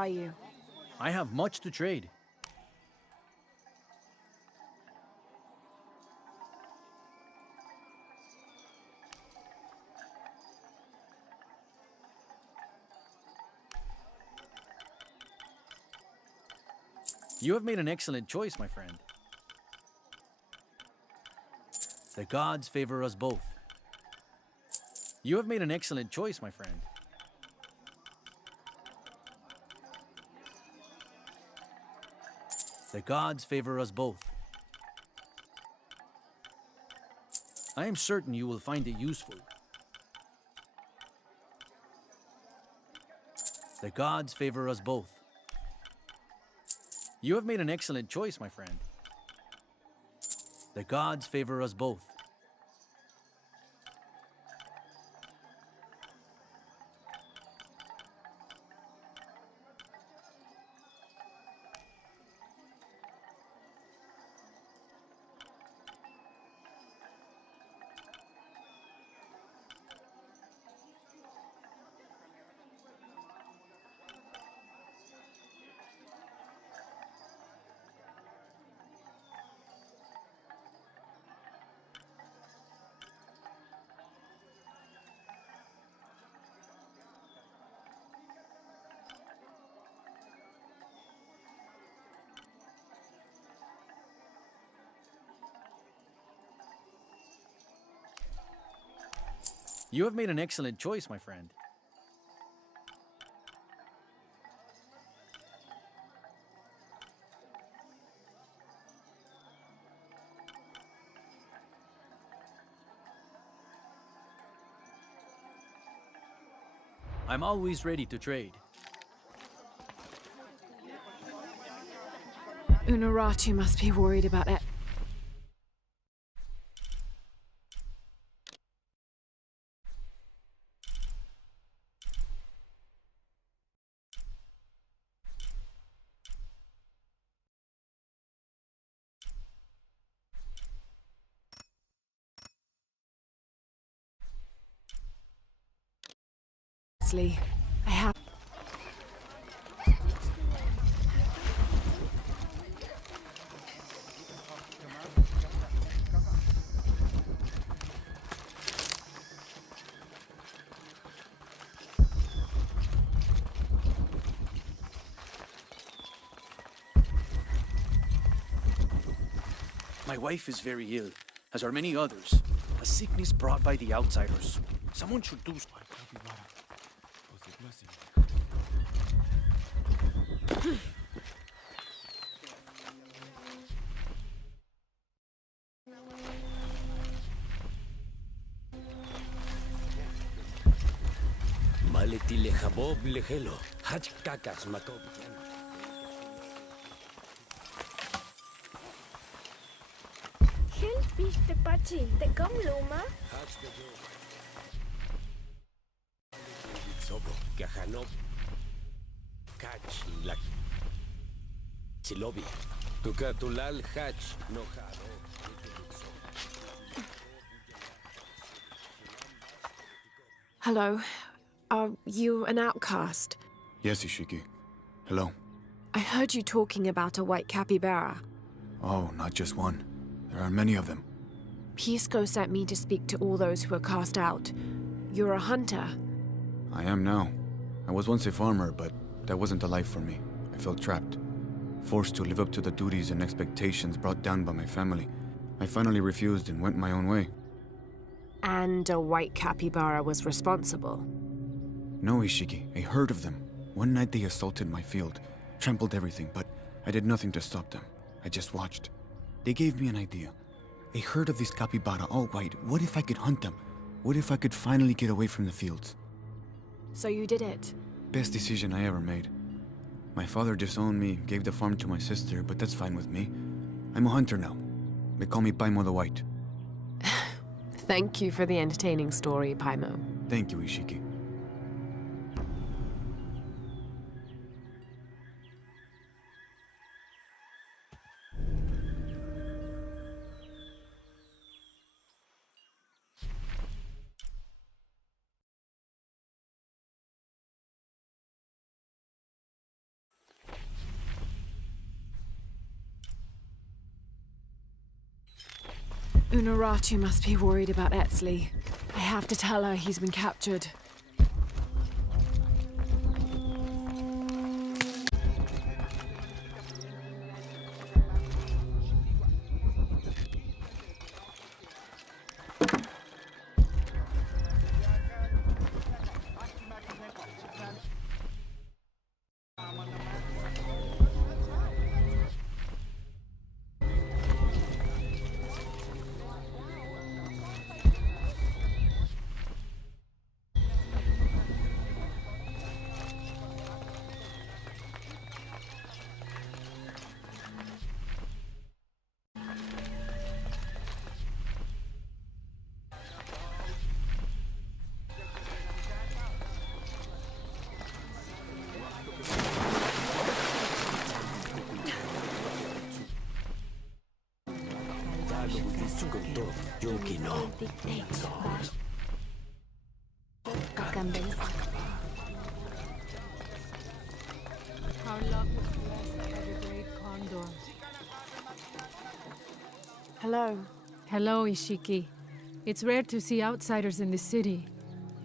are you? I have much to trade. You have made an excellent choice, my friend. The gods favor us both. You have made an excellent choice, my friend. The gods favor us both. I am certain you will find it useful. The gods favor us both. You have made an excellent choice, my friend. The gods favor us both. You have made an excellent choice, my friend. I'm always ready to trade. Unuratu must be worried about it. I have. My wife is very ill, as are many others. A sickness brought by the outsiders. Someone should do something. Maleti lechabob lechelo, hach kakas makob. Gil biste pachi de Gamluma. Sobo, kahano. Kach la. Silobi. Tukatulal hach no haro. Hello. Are you an outcast? Yes, Ishiki. Hello. I heard you talking about a white capybara. Oh, not just one. There are many of them. Pisco sent me to speak to all those who were cast out. You're a hunter. I am now. I was once a farmer, but that wasn't the life for me. I felt trapped. Forced to live up to the duties and expectations brought down by my family. I finally refused and went my own way. And a white capybara was responsible. No, Ishiki. A herd of them. One night they assaulted my field, trampled everything, but I did nothing to stop them. I just watched. They gave me an idea. A herd of these capybara, all white. What if I could hunt them? What if I could finally get away from the fields? So you did it? Best decision I ever made. My father disowned me, gave the farm to my sister, but that's fine with me. I'm a hunter now. They call me Paimon the White. Thank you for the entertaining story, Paimon. Thank you, Ishiki. Unuratu must be worried about Etzli. I have to tell her he's been captured. Hello. Hello, Ishiki. It's rare to see outsiders in the city.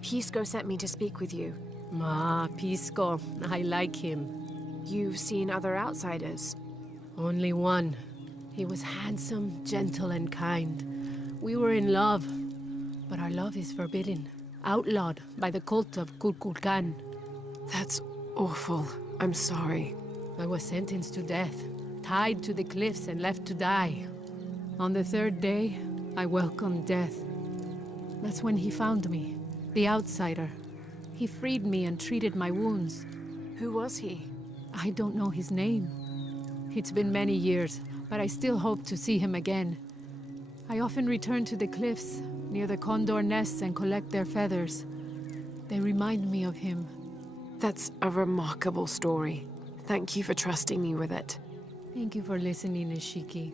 Pisco sent me to speak with you. Pisco. I like him. You've seen other outsiders? Only one. He was handsome, gentle, and kind. We were in love, but our love is forbidden. Outlawed by the cult of Kukulkan. That's awful. I'm sorry. I was sentenced to death, tied to the cliffs and left to die. On the third day, I welcomed death. That's when he found me, the outsider. He freed me and treated my wounds. Who was he? I don't know his name. It's been many years, but I still hope to see him again. I often return to the cliffs, near the condor nests, and collect their feathers. They remind me of him. That's a remarkable story. Thank you for trusting me with it. Thank you for listening, Ishiki.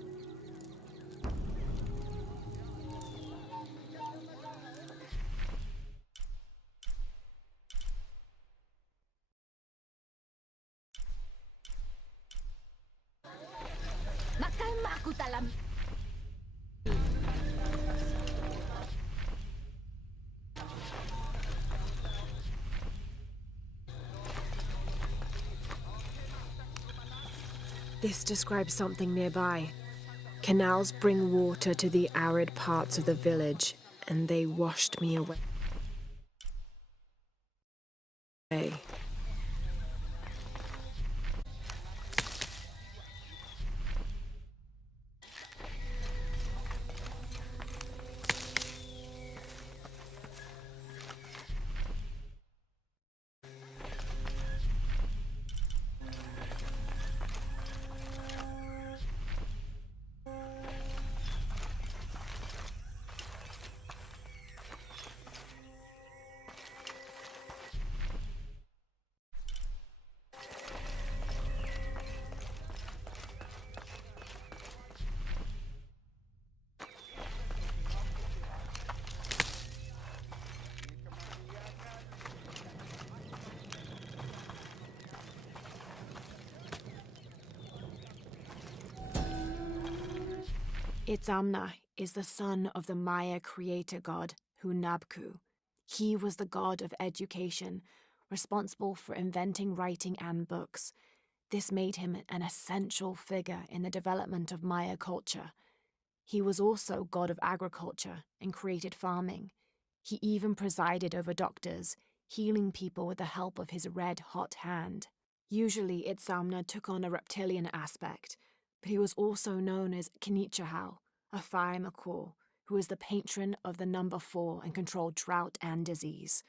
This describes something nearby. Canals bring water to the arid parts of the village, and they washed me away. Itzamna is the son of the Maya creator god, Hunabku. He was the god of education, responsible for inventing writing and books. This made him an essential figure in the development of Maya culture. He was also god of agriculture and created farming. He even presided over doctors, healing people with the help of his red-hot hand. Usually, Itzamna took on a reptilian aspect, but he was also known as Kinichahau, a fire macaw, who is the patron of the number 4 and controlled drought and disease.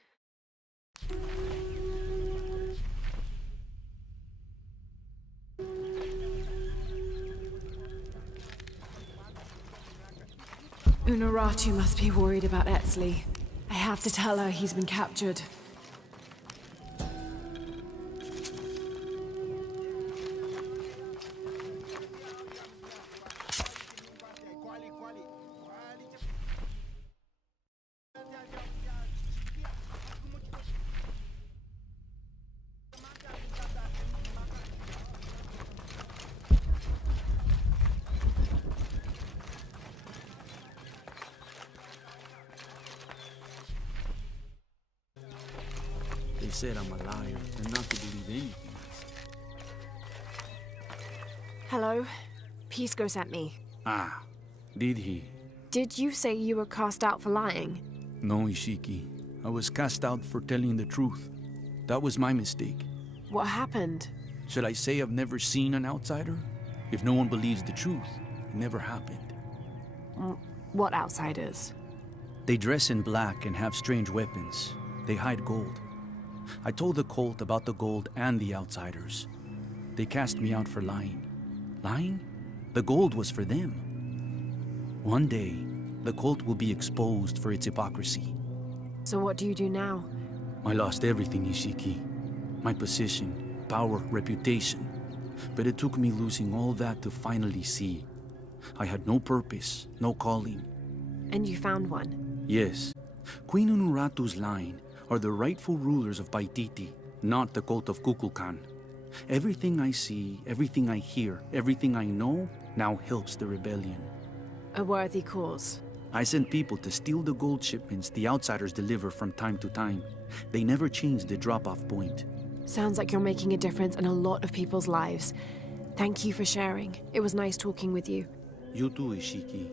Unuratu must be worried about Etzli. I have to tell her he's been captured. said I'm a liar and not to believe anything. Hello? Pisco sent me. Ah, did he? Did you say you were cast out for lying? No, Ishiki. I was cast out for telling the truth. That was my mistake. What happened? Should I say I've never seen an outsider? If no one believes the truth, it never happened. What outsiders? They dress in black and have strange weapons. They hide gold. I told the cult about the gold and the outsiders. They cast me out for lying. Lying? The gold was for them. One day, the cult will be exposed for its hypocrisy. So what do you do now? I lost everything, Ishiki. My position, power, reputation. But it took me losing all that to finally see. I had no purpose, no calling. And you found one? Yes. Queen Unuratu's line are the rightful rulers of Paititi, not the cult of Kukulkan. Everything I see, everything I hear, everything I know now helps the rebellion. A worthy cause. I sent people to steal the gold shipments the outsiders deliver from time to time. They never change the drop-off point. Sounds like you're making a difference in a lot of people's lives. Thank you for sharing. It was nice talking with you. You too, Ishiki.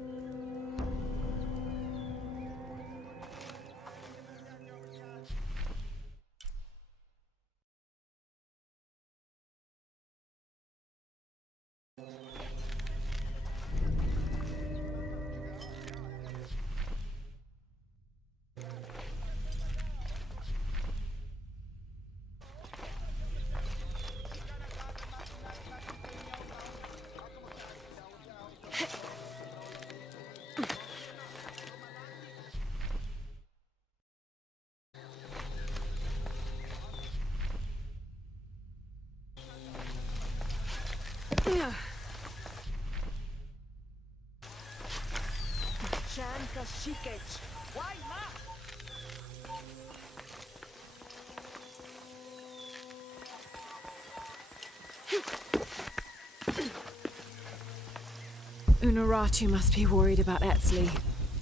Unuratu must be worried about Etzli.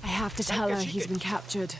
I have to tell her he's been captured.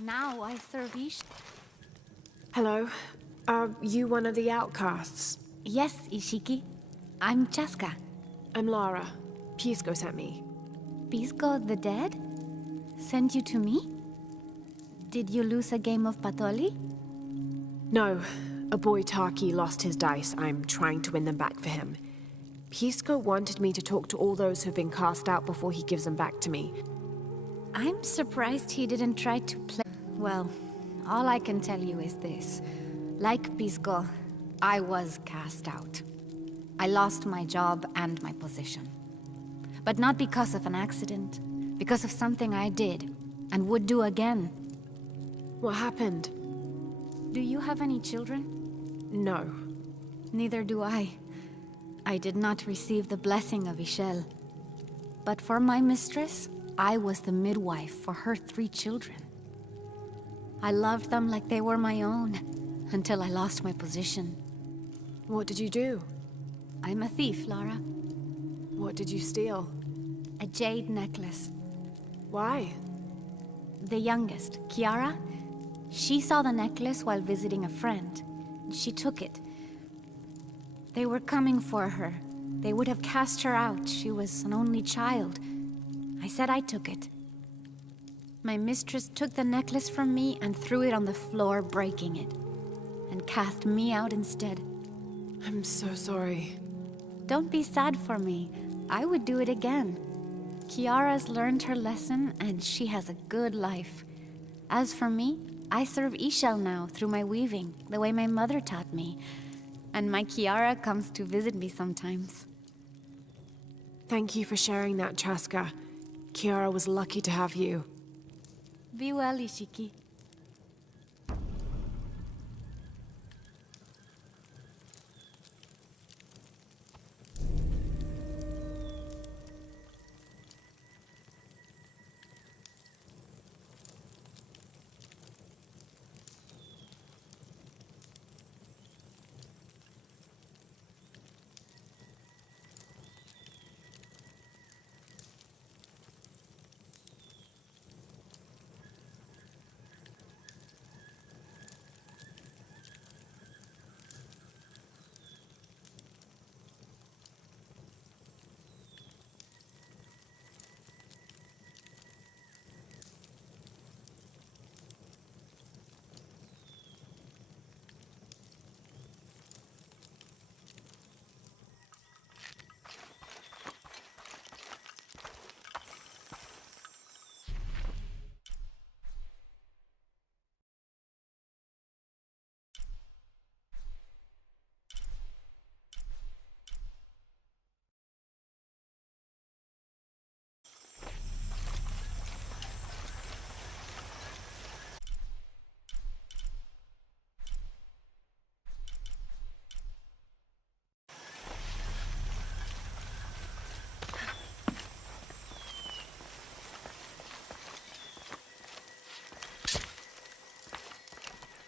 Now I serve Ish. Hello? Are you one of the outcasts? Yes, Ishiki. I'm Chaska. I'm Lara. Pisco sent me. Pisco the dead? Sent you to me? Did you lose a game of Patoli? No. A boy Taki lost his dice. I'm trying to win them back for him. Pisco wanted me to talk to all those who've been cast out before he gives them back to me. I'm surprised he didn't try to play. Well, all I can tell you is this. Like Pisco, I was cast out. I lost my job and my position. But not because of an accident. Because of something I did, and would do again. What happened? Do you have any children? No. Neither do I. I did not receive the blessing of Ishel. But for my mistress, I was the midwife for her 3 children. I loved them like they were my own, until I lost my position. What did you do? I'm a thief, Lara. What did you steal? A jade necklace. Why? The youngest, Kiara, she saw the necklace while visiting a friend. She took it. They were coming for her. They would have cast her out. She was an only child. I said I took it. My mistress took the necklace from me and threw it on the floor, breaking it. And cast me out instead. I'm so sorry. Don't be sad for me. I would do it again. Kiara's learned her lesson and she has a good life. As for me, I serve Ishel now through my weaving, the way my mother taught me. And my Kiara comes to visit me sometimes. Thank you for sharing that, Chaska. Kiara was lucky to have you. Be well, Ishiki.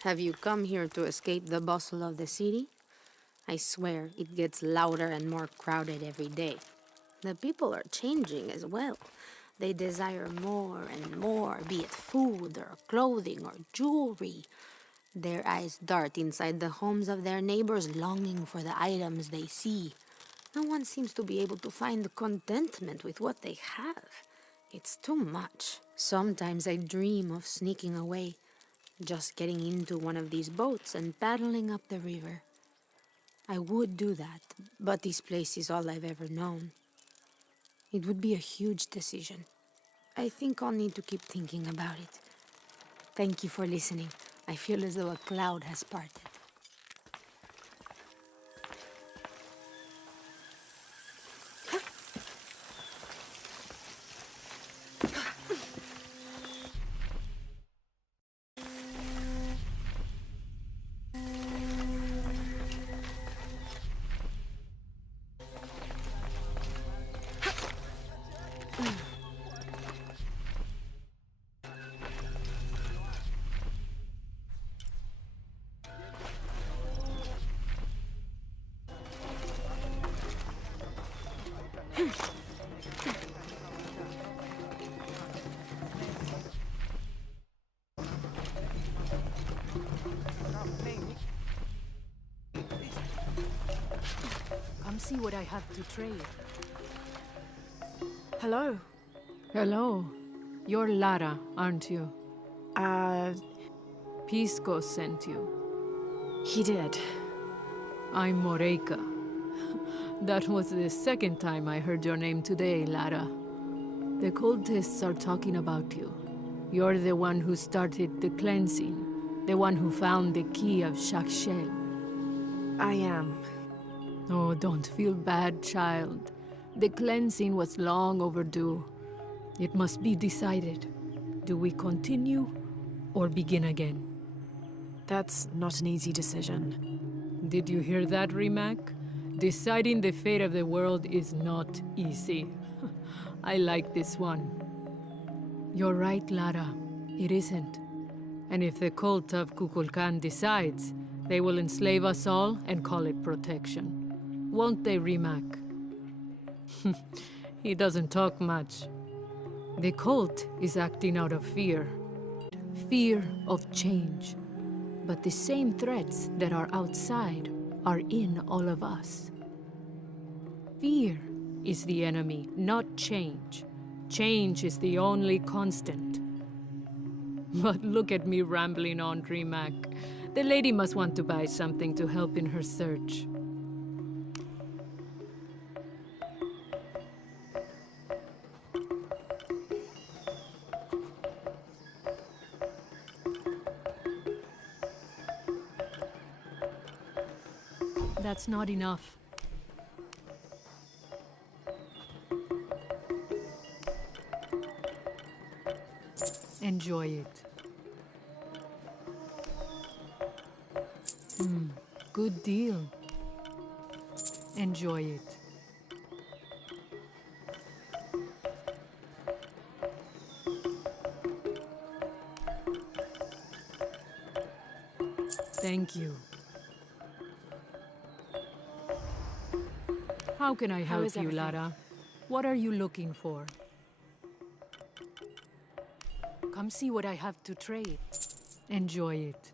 Have you come here to escape the bustle of the city? I swear, it gets louder and more crowded every day. The people are changing as well. They desire more and more, be it food or clothing or jewelry. Their eyes dart inside the homes of their neighbors, longing for the items they see. No one seems to be able to find contentment with what they have. It's too much. Sometimes I dream of sneaking away, just getting into one of these boats and paddling up the river. I would do that, but this place is all I've ever known. It would be a huge decision. I think I'll need to keep thinking about it. Thank you for listening. I feel as though a cloud has parted. Come see what I have to trade. Hello. Hello. You're Lara, aren't you? Pisco sent you. He did. I'm Moreika. That was the second time I heard your name today, Lara. The cultists are talking about you. You're the one who started the cleansing. The one who found the key of Shakshel. I am. Oh, don't feel bad, child. The cleansing was long overdue. It must be decided. Do we continue or begin again? That's not an easy decision. Did you hear that, Rimac? Deciding the fate of the world is not easy. I like this one. You're right, Lara. It isn't. And if the cult of Kukulkan decides, they will enslave us all and call it protection. Won't they, Rimac? He doesn't talk much. The cult is acting out of fear. Fear of change. But the same threats that are outside are in all of us. Fear is the enemy, not change. Change is the only constant. But look at me rambling on, Rimac. The lady must want to buy something to help in her search. That's not enough. Enjoy it. Good deal. Enjoy it. Thank you. How can I help is you, everything? Lara? What are you looking for? Come see what I have to trade. Enjoy it.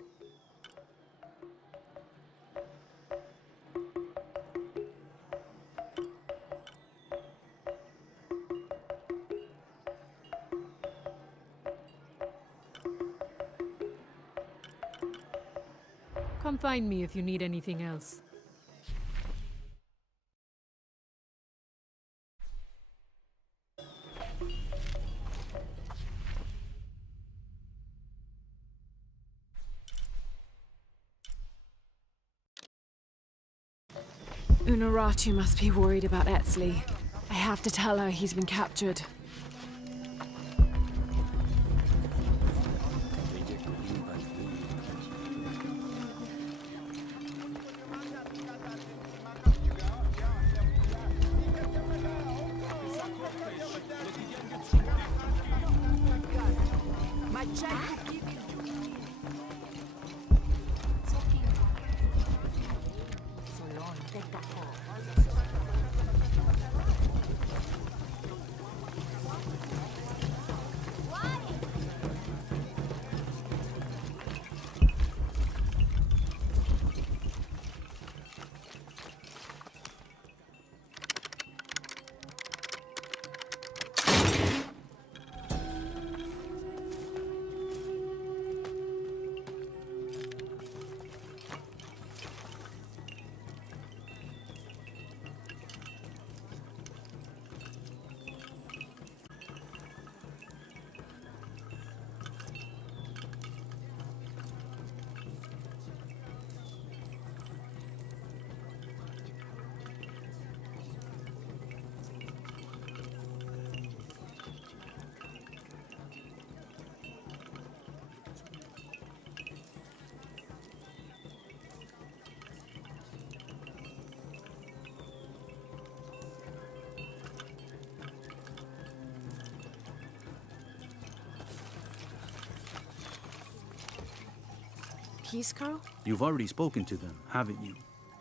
Come find me if you need anything else. Unuratu must be worried about Etzli. I have to tell her he's been captured. Pisco? You've already spoken to them, haven't you?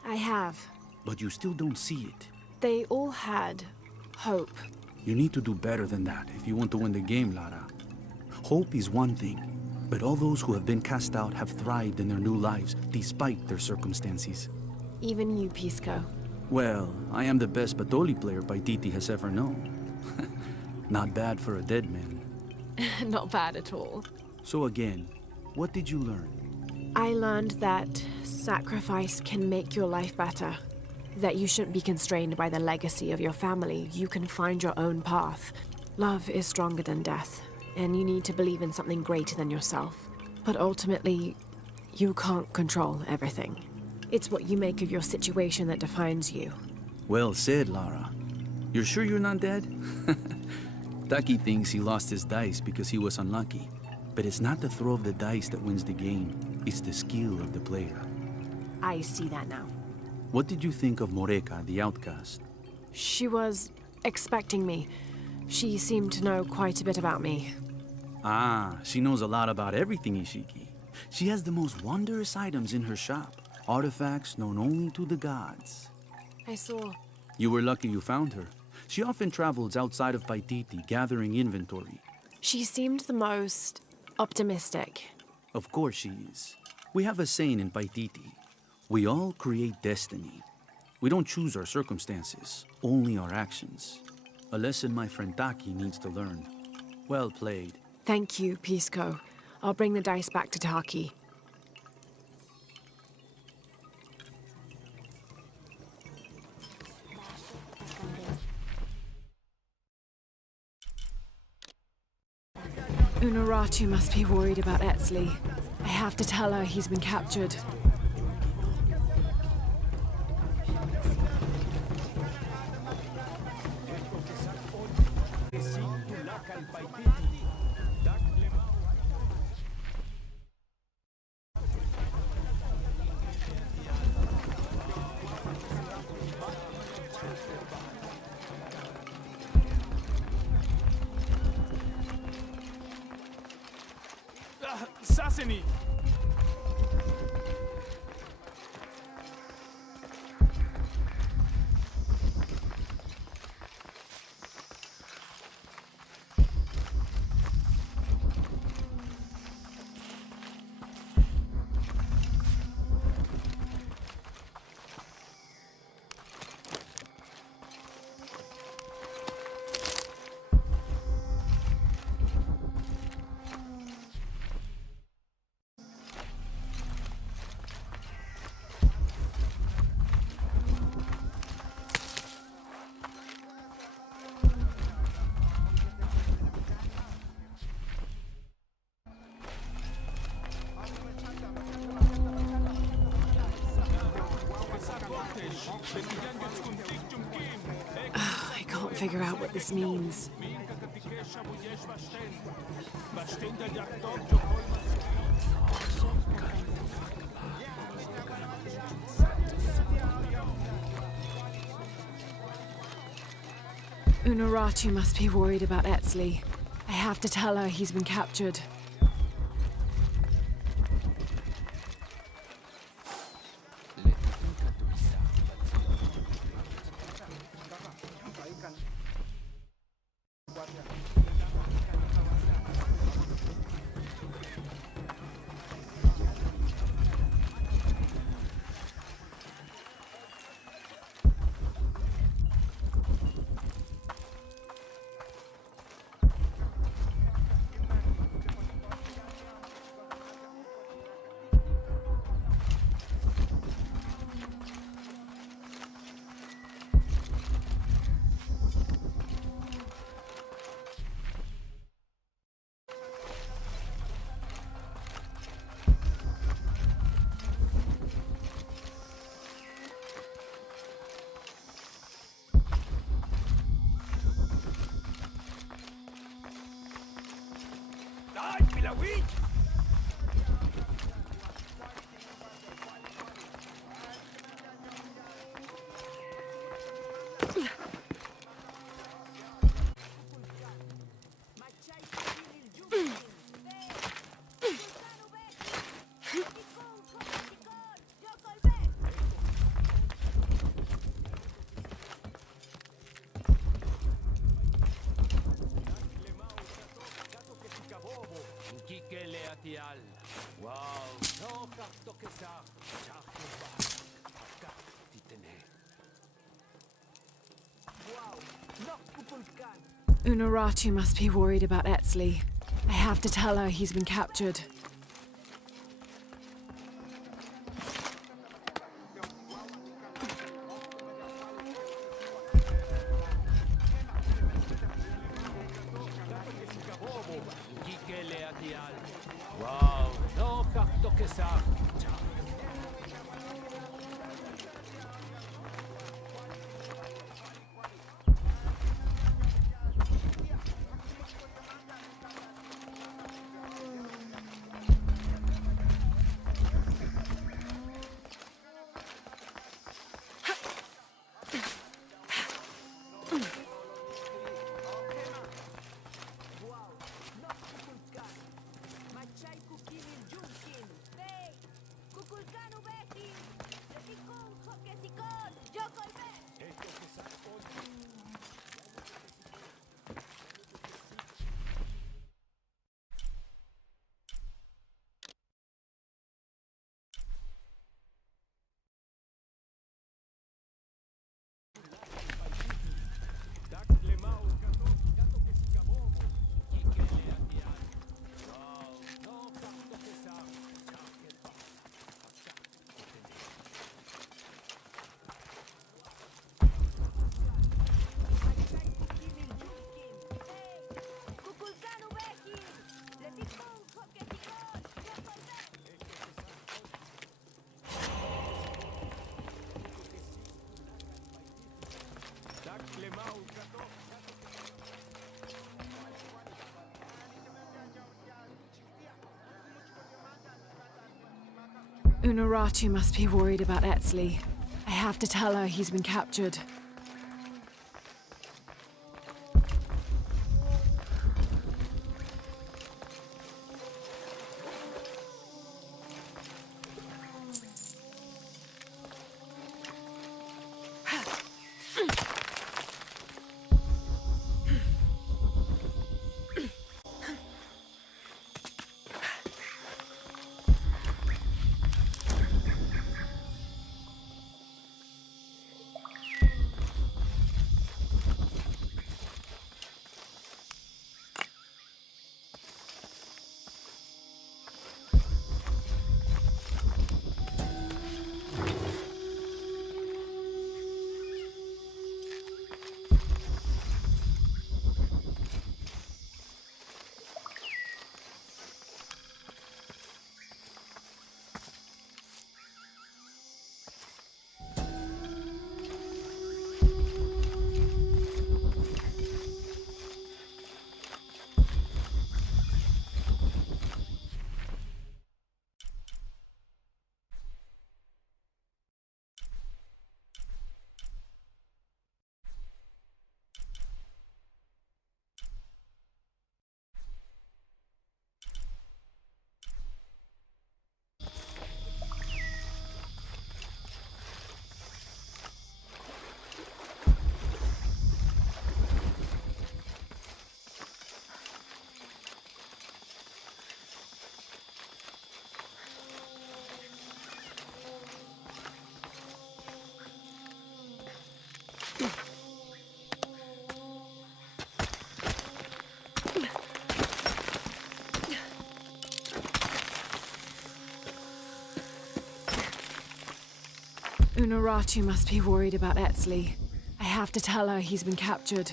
I have. But you still don't see it. They all had hope. You need to do better than that if you want to win the game, Lara. Hope is one thing, but all those who have been cast out have thrived in their new lives despite their circumstances. Even you, Pisco. Well, I am the best Batoli player Paititi has ever known. Not bad for a dead man. Not bad at all. So again, what did you learn? I learned that sacrifice can make your life better. That you shouldn't be constrained by the legacy of your family. You can find your own path. Love is stronger than death, and you need to believe in something greater than yourself. But ultimately, you can't control everything. It's what you make of your situation that defines you. Well said, Lara. You're sure you're not dead? Taki thinks he lost his dice because he was unlucky. But it's not the throw of the dice that wins the game. It's the skill of the player. I see that now. What did you think of Moreka, the outcast? She was expecting me. She seemed to know quite a bit about me. Ah, she knows a lot about everything, Ishiki. She has the most wondrous items in her shop. Artifacts known only to the gods. I saw. You were lucky you found her. She often travels outside of Paititi, gathering inventory. She seemed the most optimistic. Of course she is. We have a saying in Paititi. We all create destiny. We don't choose our circumstances, only our actions. A lesson my friend Taki needs to learn. Well played. Thank you, Pisco. I'll bring the dice back to Taki. Unuratu must be worried about Etzli. I have to tell her he's been captured. Sassani! I can't figure out what this means. Unuratu must be worried about Etzli. I have to tell her he's been captured. Unuratu must be worried about Etzli. I have to tell her he's been captured. Unuratu must be worried about Etzli. I have to tell her he's been captured. Unuratu must be worried about Etzli. I have to tell her he's been captured.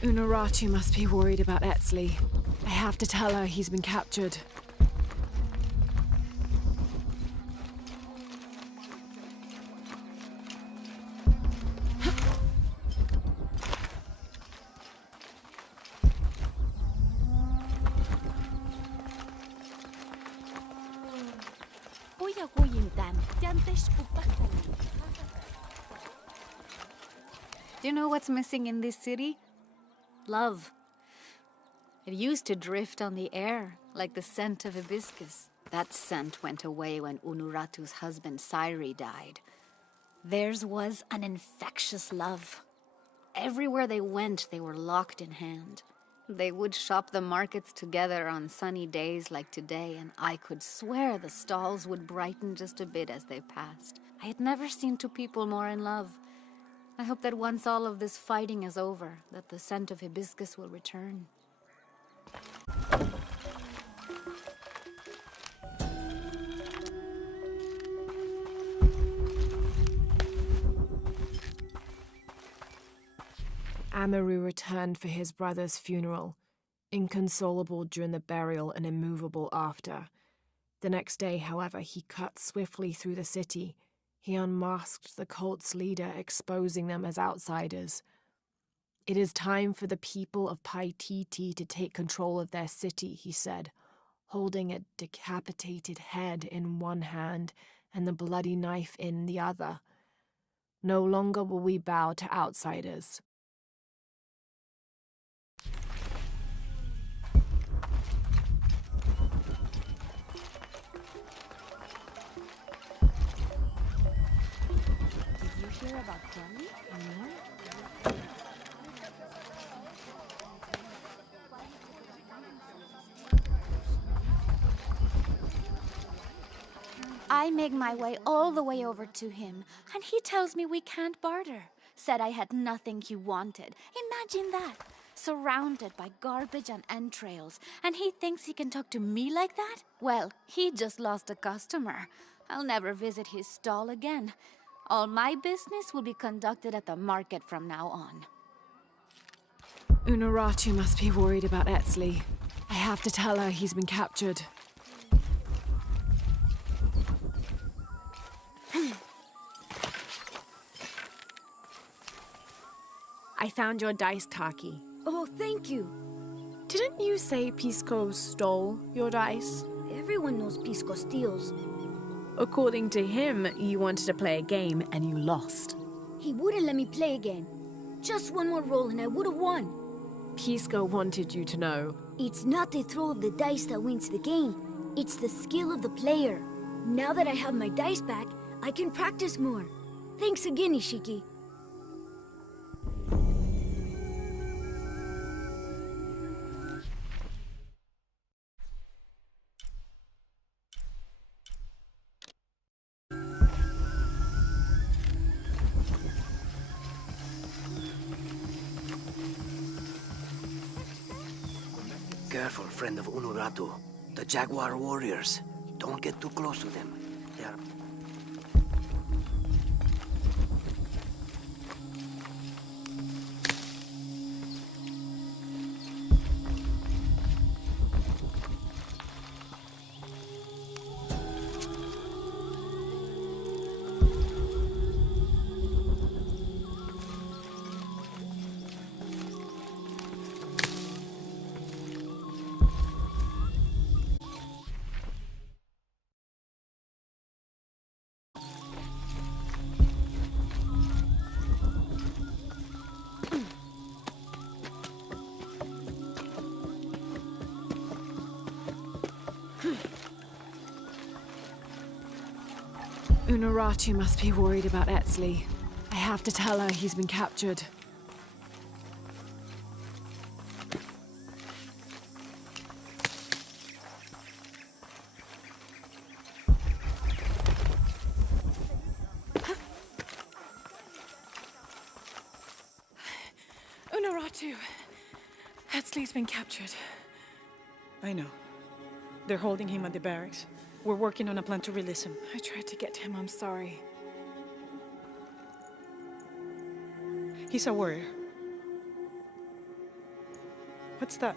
Unuratu must be worried about Etzli. I have to tell her he's been captured. Do you know what's missing in this city? Love. It used to drift on the air, like the scent of hibiscus. That scent went away when Unuratu's husband Sairi died. Theirs was an infectious love. Everywhere they went, they were locked in hand. They would shop the markets together on sunny days like today, and I could swear the stalls would brighten just a bit as they passed. I had never seen two people more in love. I hope that once all of this fighting is over, that the scent of hibiscus will return. Amaru returned for his brother's funeral, inconsolable during the burial and immovable after. The next day, however, he cut swiftly through the city. He unmasked the cult's leader, exposing them as outsiders. It is time for the people of Paititi to take control of their city, he said, holding a decapitated head in one hand and the bloody knife in the other. No longer will we bow to outsiders. Did you hear about Kelly? I make my way all the way over to him, and he tells me we can't barter. Said I had nothing he wanted. Imagine that. Surrounded by garbage and entrails, and he thinks he can talk to me like that? Well, he just lost a customer. I'll never visit his stall again. All my business will be conducted at the market from now on. Unuratu must be worried about Etzli. I have to tell her he's been captured. I found your dice, Taki. Oh, thank you. Didn't you say Pisco stole your dice? Everyone knows Pisco steals. According to him, you wanted to play a game and you lost. He wouldn't let me play again. Just one more roll and I would have won. Pisco wanted you to know. It's not the throw of the dice that wins the game. It's the skill of the player. Now that I have my dice back, I can practice more. Thanks again, Ishiki. Careful, friend of Unuratu. The Jaguar warriors. Don't get too close to them. They are... Unuratu must be worried about Etzli. I have to tell her he's been captured. Unuratu! Etzli's been captured. I know. They're holding him at the barracks. We're working on a plan to release him. I tried to get to him, I'm sorry. He's a warrior. What's that?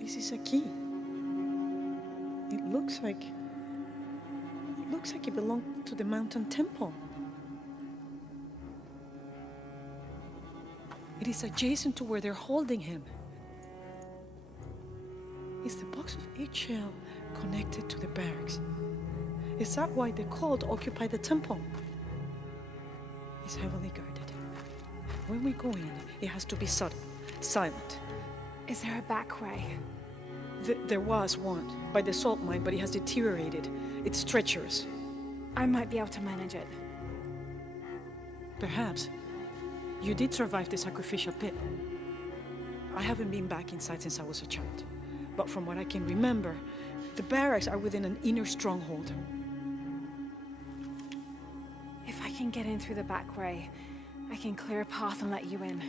This is a key. It looks like it belonged to the mountain temple. It is adjacent to where they're holding him. Is the box of eggshell connected to the barracks? Is that why the cult occupied the temple? It's heavily guarded. When we go in, it has to be subtle, silent. Is there a back way? There was one by the salt mine, but it has deteriorated. It's treacherous. I might be able to manage it. Perhaps. You did survive the sacrificial pit. I haven't been back inside since I was a child. But from what I can remember, the barracks are within an inner stronghold. If I can get in through the back way, I can clear a path and let you in.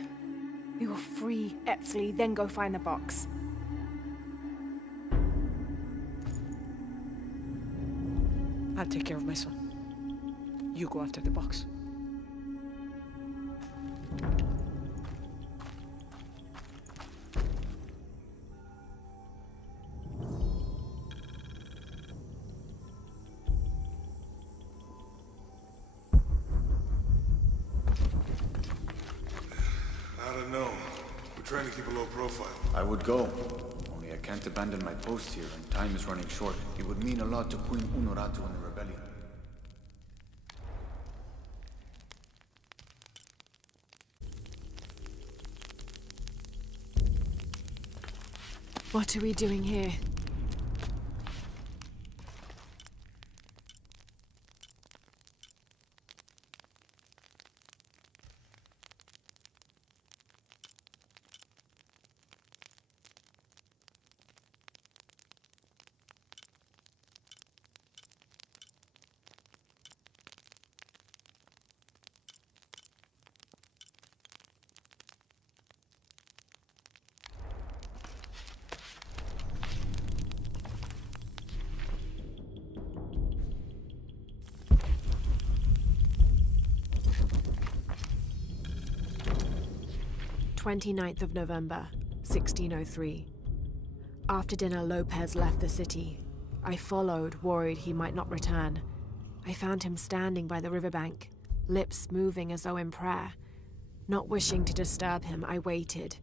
We will free Etzli, then go find the box. I'll take care of my son. You go after the box. I don't know. We're trying to keep a low profile. I would go. Only I can't abandon my post here, and time is running short. It would mean a lot to Queen Unuratu and the rebellion. What are we doing here? 29th of November, 1603. After dinner, Lopez left the city. I followed, worried he might not return. I found him standing by the riverbank, lips moving as though in prayer. Not wishing to disturb him, I waited.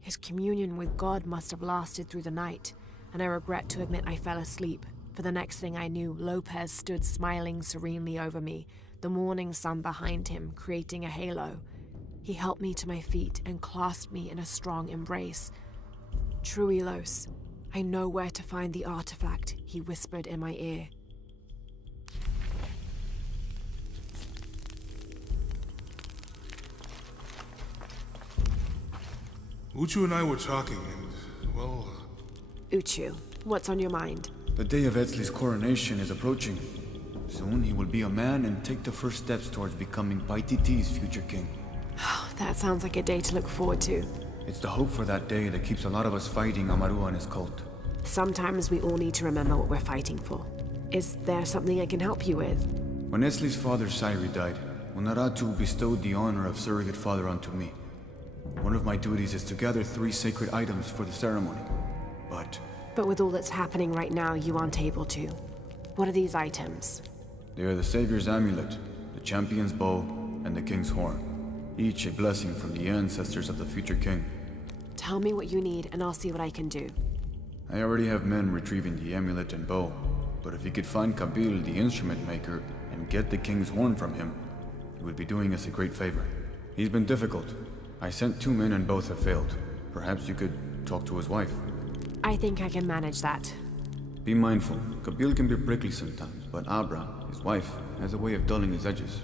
His communion with God must have lasted through the night, and I regret to admit I fell asleep, for the next thing I knew, Lopez stood smiling serenely over me, the morning sun behind him, creating a halo. He helped me to my feet and clasped me in a strong embrace. Truilos, I know where to find the artifact, he whispered in my ear. Uchu and I were talking, and, well... Uchu, what's on your mind? The day of Etzli's coronation is approaching. Soon he will be a man and take the first steps towards becoming Paititi's future king. That sounds like a day to look forward to. It's the hope for that day that keeps a lot of us fighting Amaru and his cult. Sometimes we all need to remember what we're fighting for. Is there something I can help you with? When Etzli's father Sairi died, Unuratu bestowed the honor of surrogate father onto me. One of my duties is to gather 3 sacred items for the ceremony. But with all that's happening right now, you aren't able to. What are these items? They are the Savior's amulet, the champion's bow, and the king's horn. Each a blessing from the ancestors of the future king. Tell me what you need, and I'll see what I can do. I already have men retrieving the amulet and bow, but if you could find Kabil, the instrument maker, and get the king's horn from him, you would be doing us a great favor. He's been difficult. I sent 2 men and both have failed. Perhaps you could talk to his wife. I think I can manage that. Be mindful. Kabil can be prickly sometimes, but Abra, his wife, has a way of dulling his edges.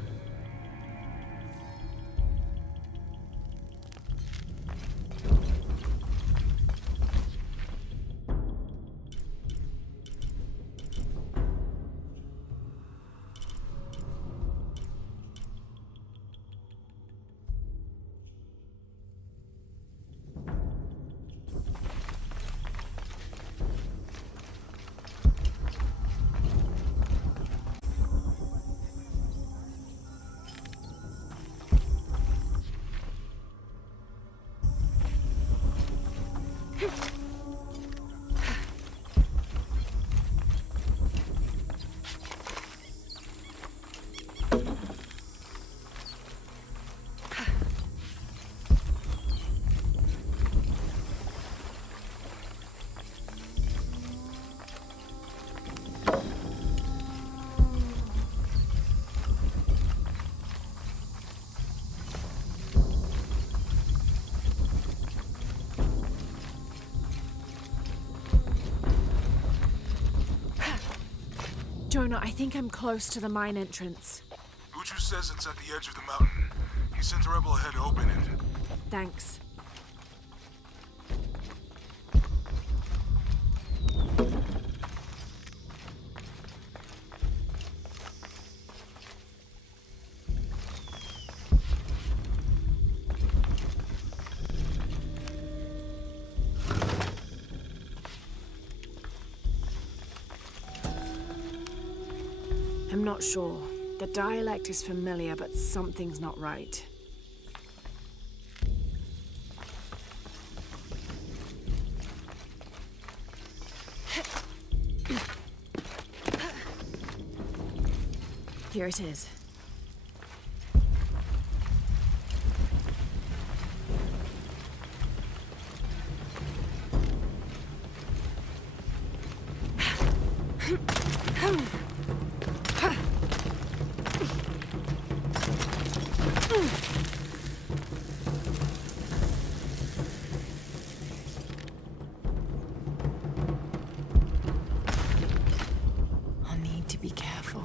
Jonah, I think I'm close to the mine entrance. Uchu says it's at the edge of the mountain. He sent a rebel ahead to open it. Thanks. I'm not sure. The dialect is familiar, but something's not right. Here it is. I'll need to be careful.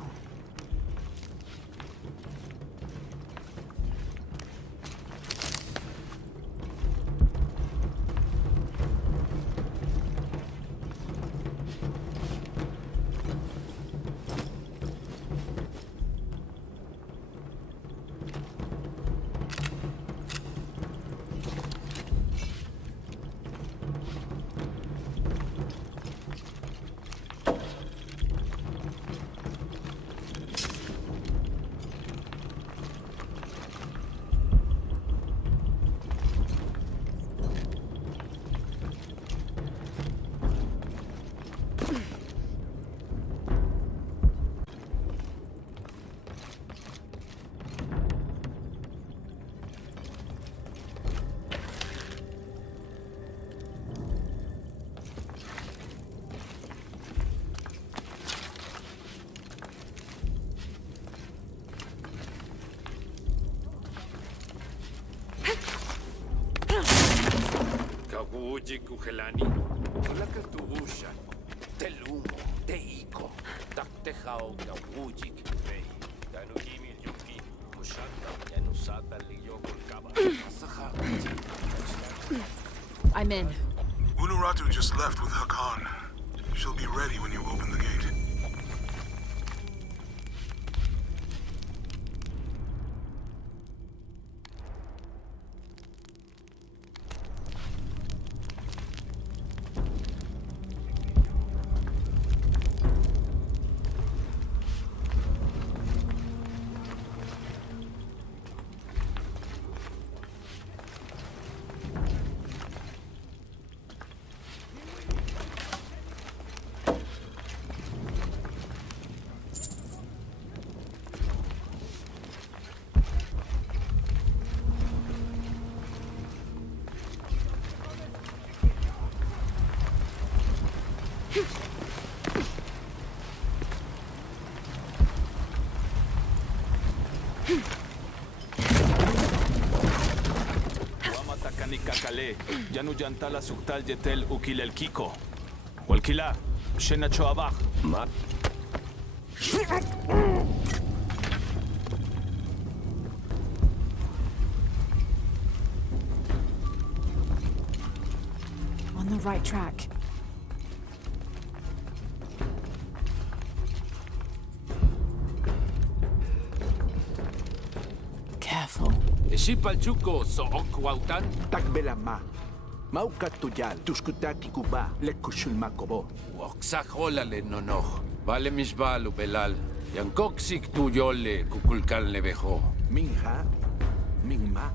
Jikuhelani, Ulakatubusha, Telumo, Teiko, Taktejao, Gawujik, Rey, Danugimi, Yuki, Mushata, Yanusata, Liyokaba, Masaha. I'm in. Unuratu just left with Hakan. She'll be ready when you open the gate. Kakale, Yanu Yantala Suktal Yetel Ukilel Kiko. Walkila, Shena Choabach. Mat. On the right track. Careful. Shipalchuko, so Okwautan. Takbelama. Maukatuyal, Tuskutaki Kuba, Lekushulmakobo. Oxajolale nonoch. Vale misbalu belal. Yankoksik tuyole kukulkan lebejo. Minha, Mingma.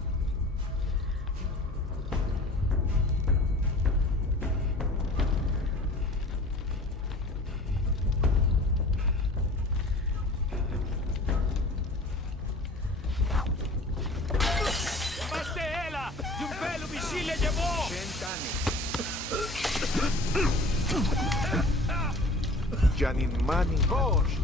Janin Mani Bosch.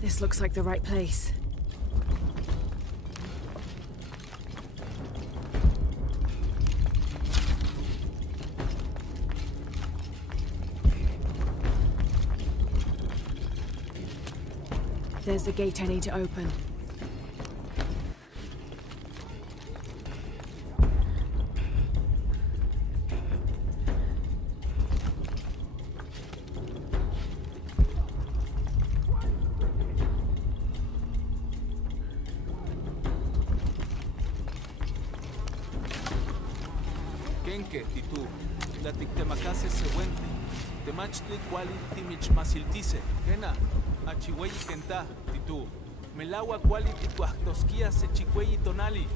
This looks like the right place. There's the gate I need to open. Kenke, titu, datik temakase sewente, temachtle kuali timich masiltise, kena, achiweyi kenta, titu, melawa kuali tituahtoskia se chicueyi tonali.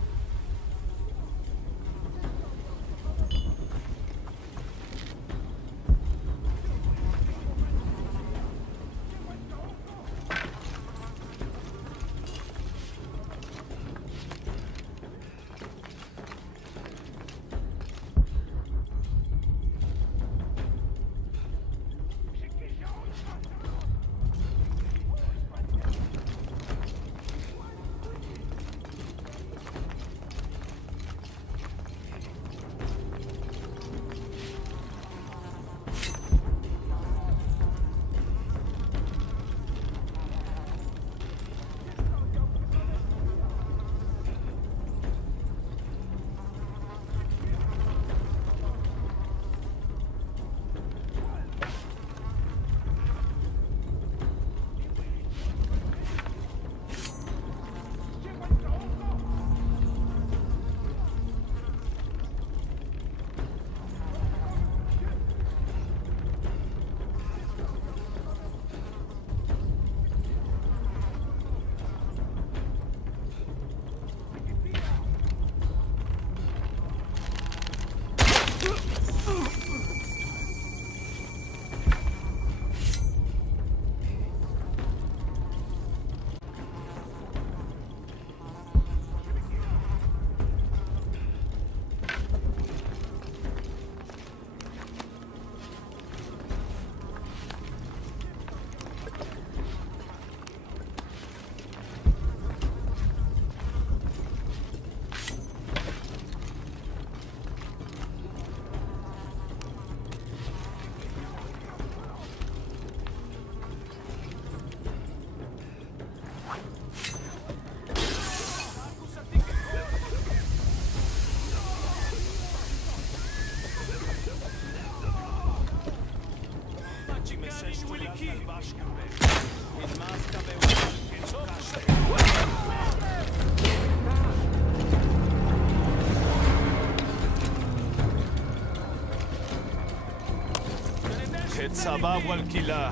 סבב ולקילה.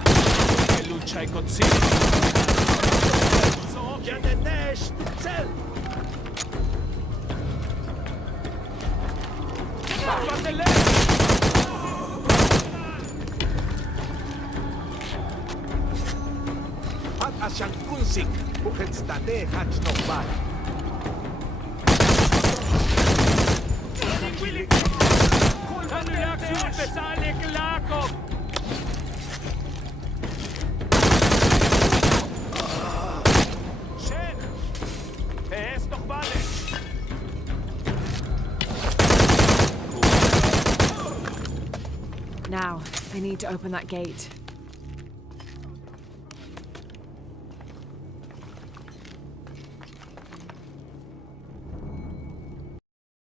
אלוצ'י קוצים. יננש, צל! At asyang kunsik, bukit stade hats no bad. Now, I need to open that gate.